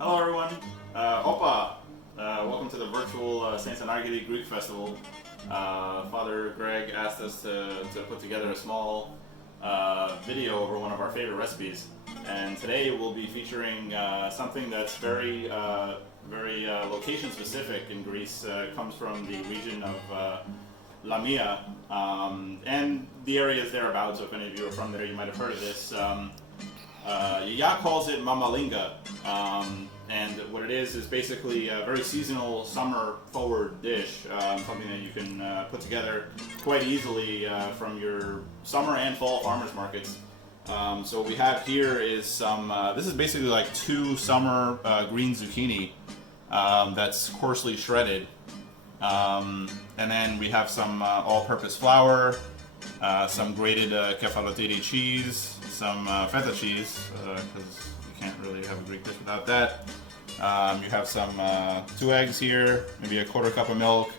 Hello everyone, Opa! Welcome to the virtual Saints and Argity Greek Festival. Father Greg asked us to put together a small video over one of our favorite recipes. And today we'll be featuring something that's very location specific in Greece. Comes from the region of Lamia and the areas thereabouts. So if any of you are from there, you might have heard of this. Yaya calls it Mamaliga, and what it is basically a very seasonal, summer-forward dish, something that you can put together quite easily from your summer and fall farmers markets. So what we have here is some, this is basically like 2 summer green zucchini that's coarsely shredded. And then we have some all-purpose flour, some grated kefalotiri cheese, some feta cheese, because you can't really have a Greek dish without that. You have some 2 eggs here, maybe a 1/4 cup of milk,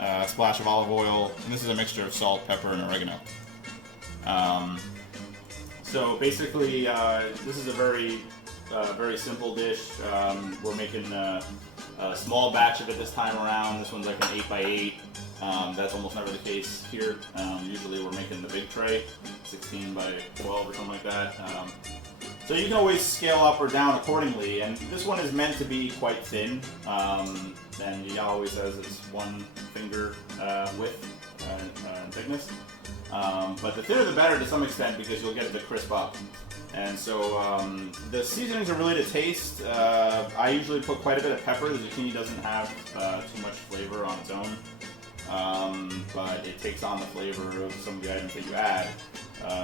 a splash of olive oil, and this is a mixture of salt, pepper, and oregano. So basically, this is a very simple dish. We're making a small batch of it this time around. This one's like an 8x8. That's almost never the case here. Usually we're making the big tray, 16 by 12 or something like that. So you can always scale up or down accordingly, and this one is meant to be quite thin, and Yaya always says it's 1 finger width and thickness. But the thinner the better to some extent, because you'll get it to crisp up. And so the seasonings are really to taste. I usually put quite a bit of pepper. The zucchini doesn't have too much flavor on its own. But it takes on the flavor of some of the items that you add,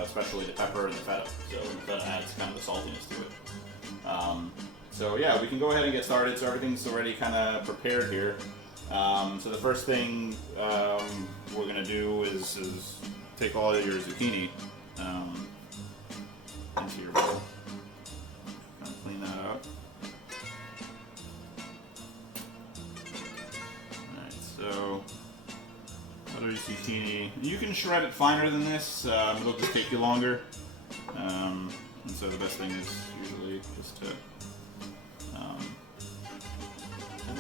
especially the pepper and the feta. So the feta adds kind of the saltiness to it. So yeah, we can go ahead and get started. So everything's already kind of prepared here. So the first thing we're going to do is take all of your zucchini into your bowl. Kind of clean that out. Alright, so butter zucchini. You can shred it finer than this, it'll just take you longer. And so the best thing is usually just to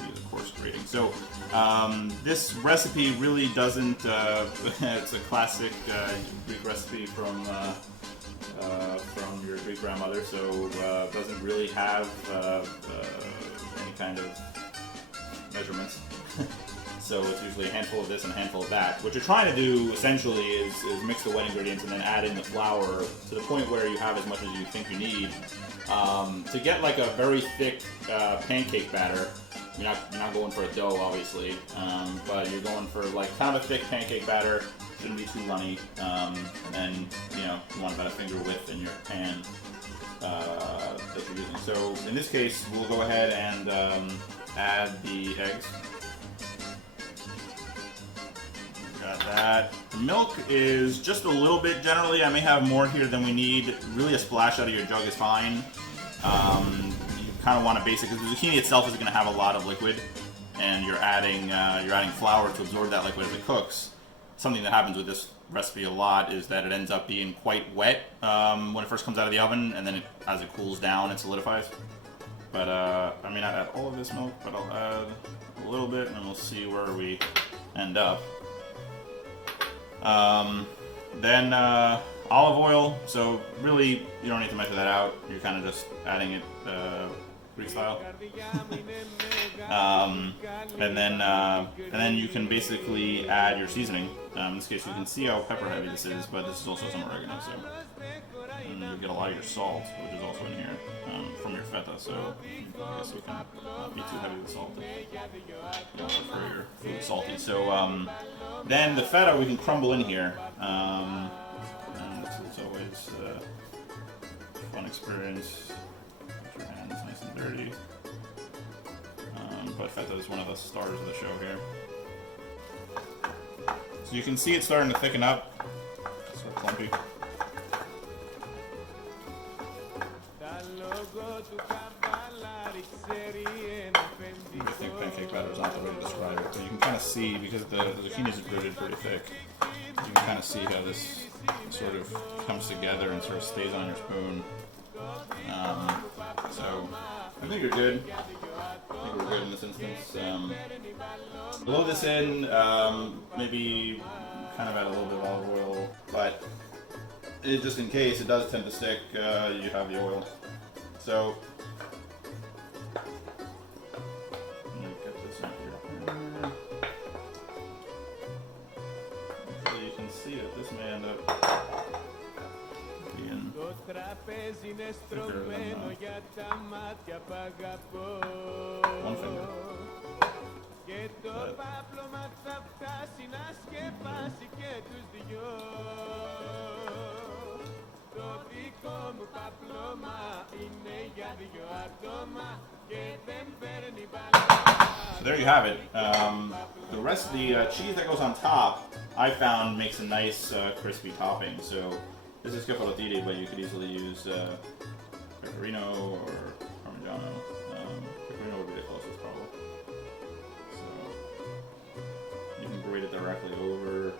use a coarse grating. So this recipe really doesn't, it's a classic Greek recipe from your Greek grandmother, so doesn't really have any kind of measurements. So it's usually a handful of this and a handful of that. What you're trying to do essentially is mix the wet ingredients and then add in the flour to the point where you have as much as you think you need to get like a very thick pancake batter. You're not going for a dough, obviously, but you're going for like kind of a thick pancake batter. Shouldn't be too runny, and then you want about a finger width in your pan that you're using. So in this case, we'll go ahead and add the eggs. Got that. The milk is just a little bit. Generally, I may have more here than we need. Really, a splash out of your jug is fine. You kind of want to because the zucchini itself is going to have a lot of liquid, and you're adding flour to absorb that liquid as it cooks. Something that happens with this recipe a lot is that it ends up being quite wet when it first comes out of the oven, and then as it cools down, it solidifies. But I may not add all of this milk, but I'll add a little bit, and we'll see where we end up. Then olive oil. So really, you don't need to measure that out. You're kind of just adding it Greek style. And then you can basically add your seasoning. In this case, you can see how pepper heavy this is, but this is also some oregano. So and you get a lot of your salt, which is also in here from your feta. So I guess you can not be too heavy with salt. You don't prefer your food salty. So then the feta we can crumble in here. And it's always a fun experience. Get your hands nice and dirty. But feta is one of the stars of the show here. So you can see it starting to thicken up. It's sort of clumpy. I think pancake batter is not the way to describe it, but you can kind of see, because the zucchini is grated pretty thick, you can kind of see how this sort of comes together and sort of stays on your spoon. So I think you're good. I think we're good in this instance. Blow this in, maybe kind of add a little bit of olive oil, but just in case it does tend to stick, you have the oil. So, I'm gonna get this in here. So you can see that this may end up being thicker than one finger. So there you have it. The rest of the cheese that goes on top, I found makes a nice crispy topping. So this is cavolotiri, but you could easily use pecorino or parmigiano. Pecorino would be the closest probably. So you can grate it directly over.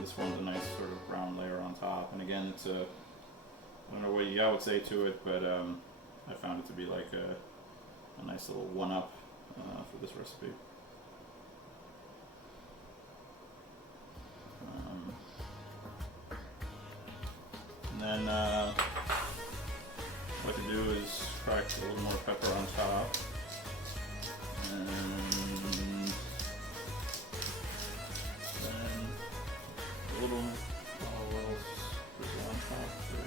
This forms a nice sort of brown layer on top. And again, it's a, I don't know what I would say to it, but I found it to be like a nice little one-up for this recipe. And then what to do is crack a little more pepper on top. And then a little olive oil drizzle on top for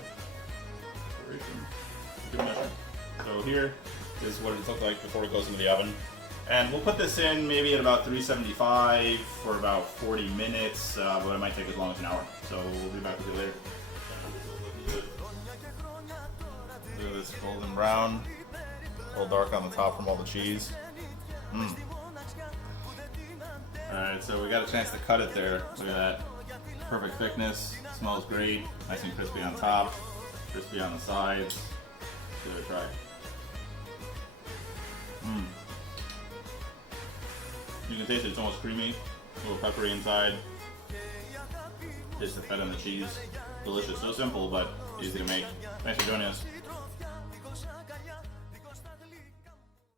decoration. Good measure. So here is what it looked like before it goes into the oven. And we'll put this in maybe at about 375 for about 40 minutes, but it might take as long as an hour. So we'll be back with you later. Look at this golden brown, a little dark on the top from all the cheese. Alright, so we got a chance to cut it there. Look at that. Perfect thickness, smells great, nice and crispy on top, crispy on the sides. Give it a try. You can taste it, it's almost creamy, a little peppery inside. Taste the feta and the cheese. Delicious, so simple but easy to make. Thanks for joining us.